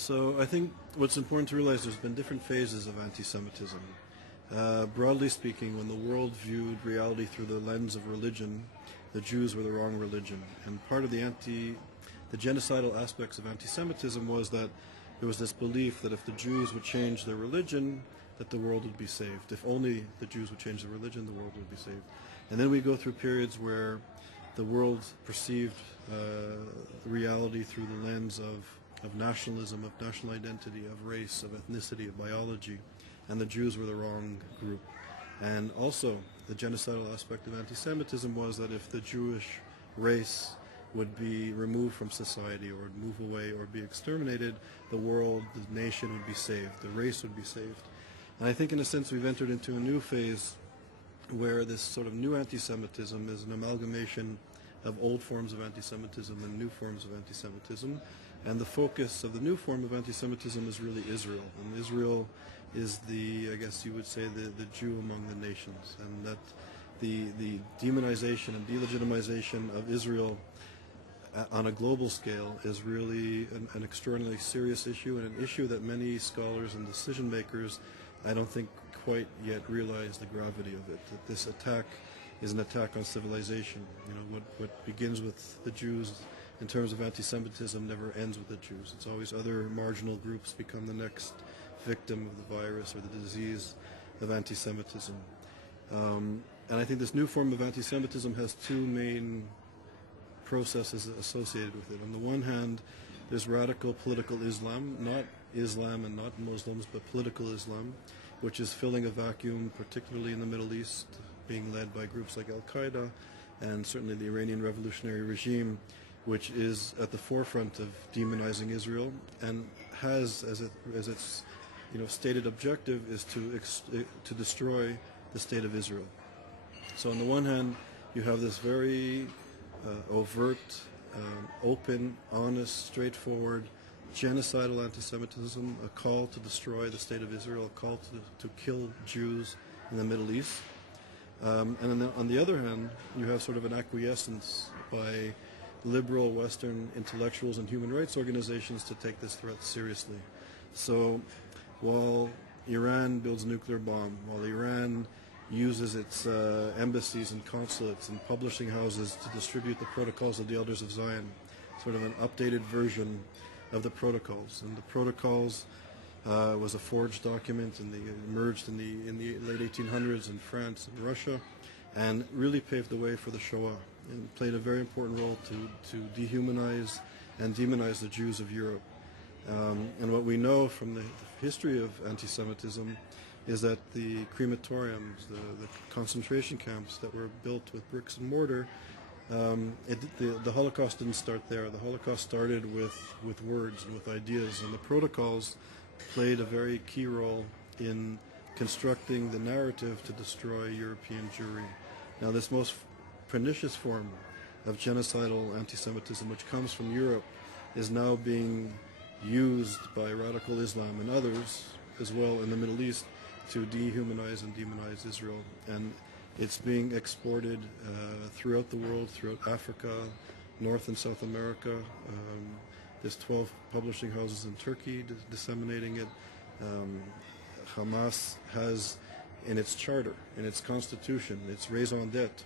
So I think what's important to realize, there's been different phases of anti-Semitism. Broadly speaking, when the world viewed reality through the lens of religion, the Jews were the wrong religion. And part of the genocidal aspects of anti-Semitism was that there was this belief that if the Jews would change their religion, that the world would be saved. If only the Jews would change their religion, the world would be saved. And then we go through periods where the world perceived reality through the lens of nationalism, of national identity, of race, of ethnicity, of biology, and the Jews were the wrong group. And also, the genocidal aspect of anti-Semitism was that if the Jewish race would be removed from society or move away or be exterminated, the world, the nation would be saved, the race would be saved. And I think in a sense we've entered into a new phase where this sort of new anti-Semitism is an amalgamation of old forms of anti-Semitism and new forms of anti-Semitism. And the focus of the new form of anti-Semitism is really Israel. And Israel is I guess you would say, the Jew among the nations. And that the demonization and delegitimization of Israel on a global scale is really an extraordinarily serious issue, and an issue that many scholars and decision makers, I don't think, quite yet realize the gravity of it. That this attack is an attack on civilization. You know, what begins with the Jews in terms of anti-Semitism never ends with the Jews. It's always other marginal groups become the next victim of the virus or the disease of anti-Semitism. And I think this new form of anti-Semitism has two main processes associated with it. On the one hand, there's radical political Islam, not Islam and not Muslims, but political Islam, which is filling a vacuum, particularly in the Middle East, being led by groups like Al-Qaeda and certainly the Iranian revolutionary regime, which is at the forefront of demonizing Israel and has as its stated objective is to destroy the state of Israel. So on the one hand, you have this very overt, open, honest, straightforward, genocidal anti-Semitism, a call to destroy the state of Israel, a call to kill Jews in the Middle East. And then on the other hand, you have sort of an acquiescence by liberal Western intellectuals and human rights organizations to take this threat seriously. So while Iran builds a nuclear bomb, while Iran uses its embassies and consulates and publishing houses to distribute the protocols of the Elders of Zion, sort of an updated version of the protocols. And the protocols was a forged document, and they emerged in the late 1800s in France and Russia, and really paved the way for the Shoah, and played a very important role to dehumanize and demonize the Jews of Europe. And what we know from the history of anti-Semitism is that the crematoriums, the concentration camps that were built with bricks and mortar, the Holocaust didn't start there. The Holocaust started with words and with ideas, and the protocols played a very key role in constructing the narrative to destroy European Jewry. Now, this most pernicious form of genocidal anti-Semitism, which comes from Europe, is now being used by radical Islam and others as well in the Middle East to dehumanize and demonize Israel. And it's being exported throughout the world, throughout Africa, North and South America. There's 12 publishing houses in Turkey disseminating it. Hamas has in its charter, in its constitution, its raison d'etre,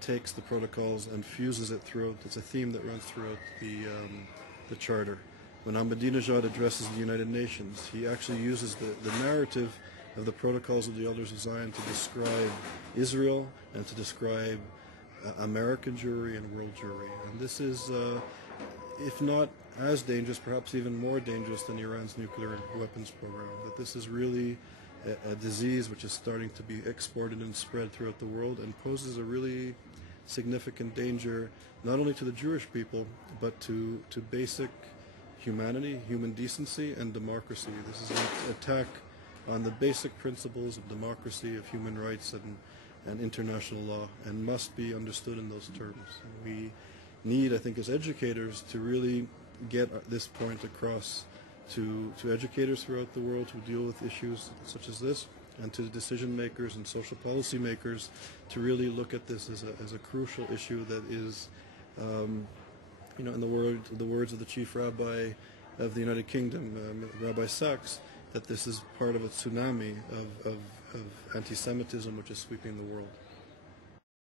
takes the protocols and fuses it throughout. It's a theme that runs throughout the charter. When Ahmadinejad addresses the United Nations, he actually uses the narrative of the protocols of the Elders of Zion to describe Israel and to describe American Jewry and world Jewry. And this is, if not as dangerous, perhaps even more dangerous than Iran's nuclear weapons program. That this is really a disease which is starting to be exported and spread throughout the world and poses a really significant danger not only to the Jewish people but to basic humanity, human decency, and democracy. This is an attack on the basic principles of democracy, of human rights, and international law, and must be understood in those terms. We need, I think, as educators, to really get this point across to educators throughout the world who deal with issues such as this, and to decision makers and social policy makers to really look at this as a crucial issue that is, in the words of the chief rabbi, of the United Kingdom, Rabbi Sachs, that this is part of a tsunami of anti-Semitism which is sweeping the world.